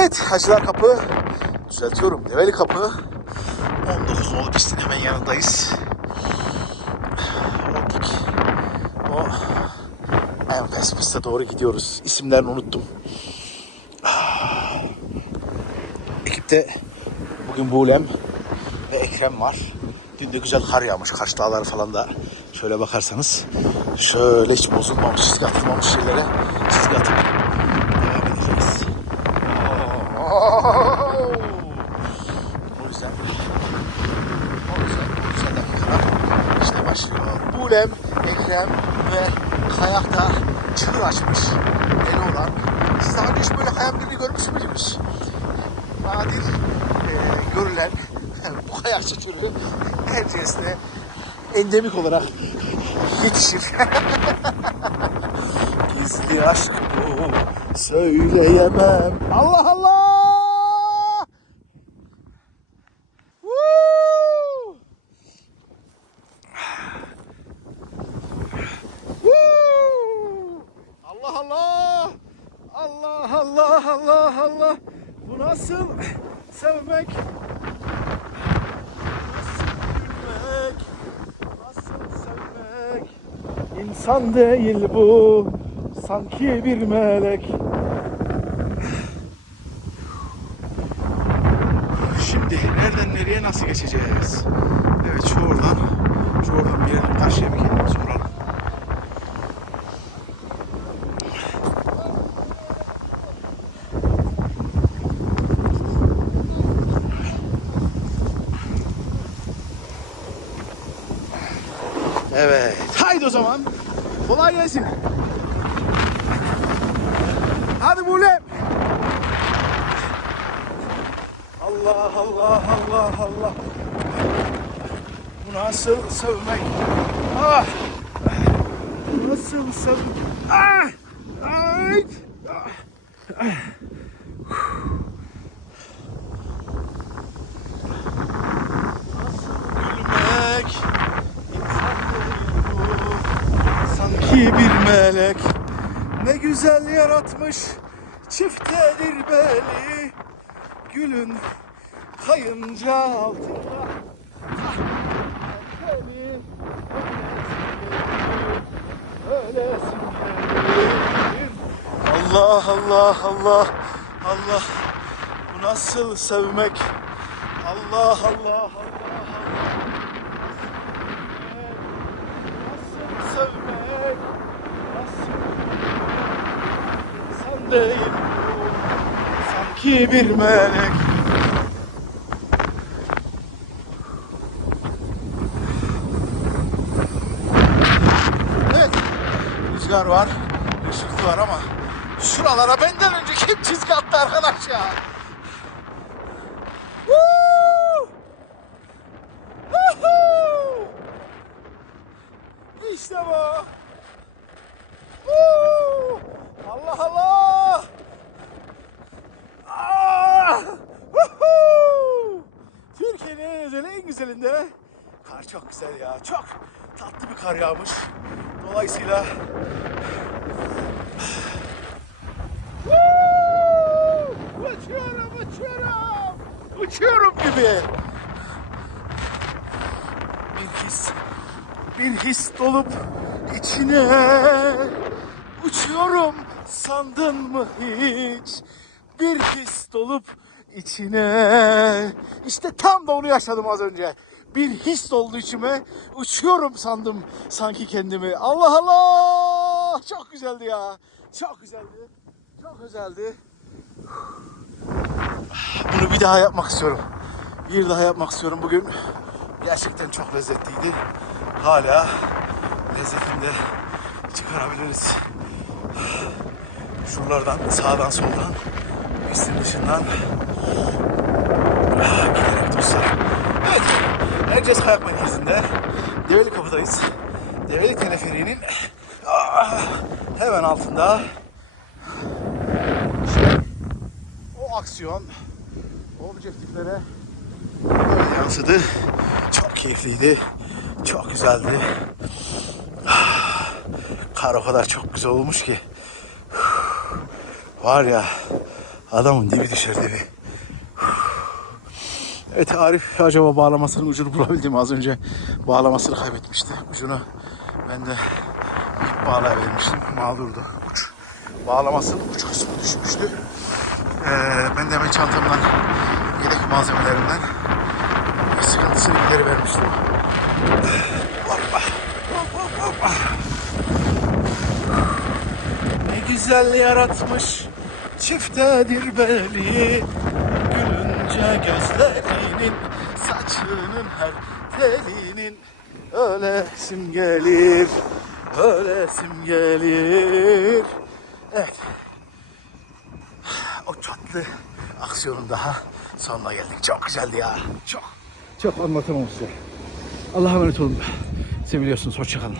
Evet Hacılar Kapı düzeltiyorum Develi Kapı 19 nolu pistin hemen yanındayız. O dik o enfes piste doğru gidiyoruz. İsimlerini unuttum. Ekipte bugün Buğlem ve Ekrem var. Dün de güzel kar yağmış. Kaş dağları falan da şöyle bakarsanız şöyle hiç bozulmamış, çizgi atılmamış şeylere çizgi atıp O yüzden o yüzden o yüzden dakikalar işte başlıyor. Buğlem, Ekrem ve Kayak da çığır açmış. Deli olan. Siz daha önce hiç böyle kayak birini görmüş müydünüz? nadir e, görülen bu kayakçı türü Erciyes'te endemik olarak yetişir. Gizli aşk bu söyleyemem. Allah Allah! Woo! Woo! Allah Allah! Allah Allah Allah Allah! Bu nasıl sevmek? Nasıl gülmek? Nasıl? İnsan değil bu, sanki bir melek. Şimdi nereden nereye nasıl geçeceğiz? Evet şu oradan, şu oradan bir yerden karşıya bir kendimiz Evet. Haydi o zaman. Kolay gelsin. Hadi Bulem. Allah Allah Allah Allah. Bu nasıl sevmek? Ah. Nasıl sevmek? Ah. Ay. Ah. Gülmek. Sanki bir melek. Ne güzel yaratmış çiftedir beli. Gülün kayınca altında. Ah. Allah Allah Allah. Allah. Bu nasıl sevmek? Allah Allah Allah Allah Nasıl sevmek, nasıl insan değil sanki bir melek. Evet, rüzgar var, ışıklı var ama şuralara benden önce kim çizgi attı arkadaş ya? Woo! Woohoo! İşte bu. Woo! Allah Allah. Ah! Woohoo! Türkiye'nin en güzelinde kar çok güzel ya. Çok tatlı bir kar yağmış. Dolayısıyla uçuyorum, uçuyorum. Uçuyorum gibi. Bir his bir his dolup içine uçuyorum sandın mı hiç bir his dolup içine. İşte tam da onu yaşadım az önce. Bir his doldu içime. Uçuyorum sandım sanki kendimi. Allah Allah! Çok güzeldi ya. Çok güzeldi. Çok güzeldi. Bunu bir daha yapmak istiyorum. Bir daha yapmak istiyorum bugün. Gerçekten çok lezzetliydi. Hala lezzetini de çıkarabiliriz. Şuralardan sağdan soldan pistin dışından giderek dostlar. Evet. Erciyes Kayak Merkezi'nde Develi Kapı'dayız. Develi Teleferiği'nin ah, hemen altında o aksiyon o objektiflere yansıdı. Çok keyifliydi. Çok güzeldi. Kar o kadar çok güzel olmuş ki. Var ya Adamın dibi düşer dibi. Evet Arif acaba bağlamasının ucunu bulabildi mi? Az önce bağlamasını kaybetmişti. Ucunu ben de ip bağlayıvermiştim. Mağdurdu uç. Bağlamasının uç kısmı düşmüştü. Ee, ben de hemen çantamdan yedek malzemelerimden sıkıntısını geri vermiştim. Hoppa, hoppa, hoppa. Ne güzel yaratmış çiftedir beli Gülünce gözlerinin saçının her telinin Ölesim gelir, ölesim gelir Evet o tatlı aksiyonun daha sonuna geldik. Çok güzeldi ya. Çok. Çok anlatamam size. Allah'a emanet olun. Seviliyorsunuz. Hoşçakalın.